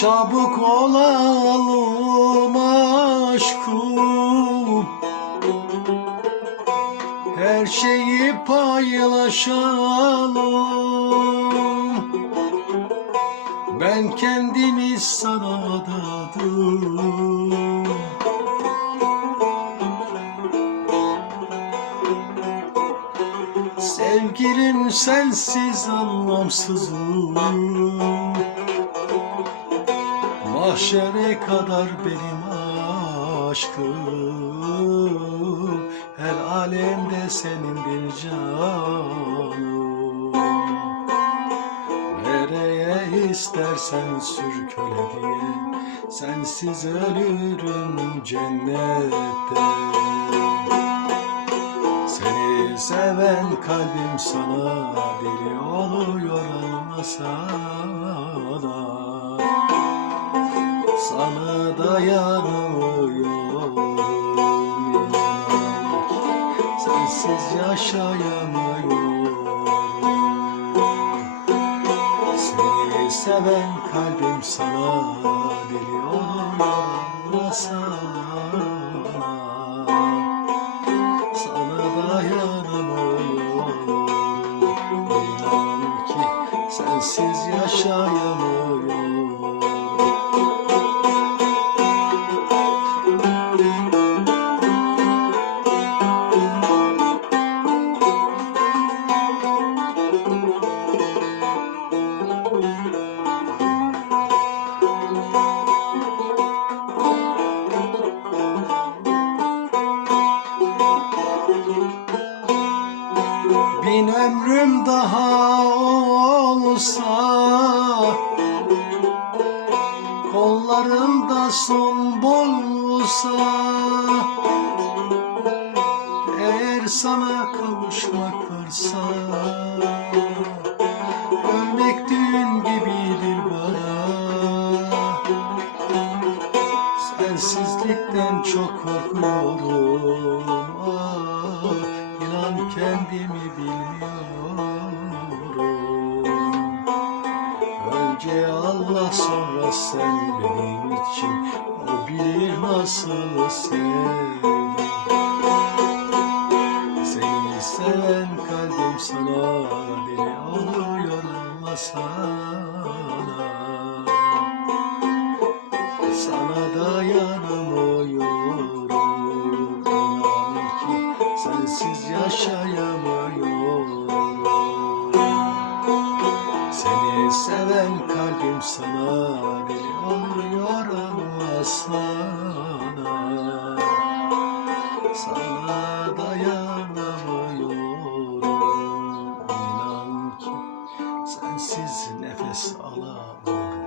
Çabuk olalım aşkım. Her şeyi paylaşalım. Ben kendimi sana adadım. Sevgilim sensiz anlamsızım Mahşere kadar benim aşkım. Her alemde senin bir canım. Nereye istersen sür köle diye Sensiz ölürüm cennette. Seni seven kalbim sana deli oluyor almasana dayanamıyorum Sensiz yaşayamıyorum. Seni seven kalbim sana deli oluyor almasana sana dayanamıyorum İnan ki sensiz yaşayamıyorum ömrüm daha olsa Kollarımda son bulsa Eğer sana kavuşmak varsa Ölmek düğün gibidir bana Sensizlikten çok korkuyorum. Ah, İnan kendimi bilmiyorum. Önce Allah sonra sen benim için. O bilir nasıl sevdim. Seni seven kalbim sana Deli oluyor anlasana sana deli oluyor ama sana dayanamıyorum İnan ki sensiz nefes alamıyorum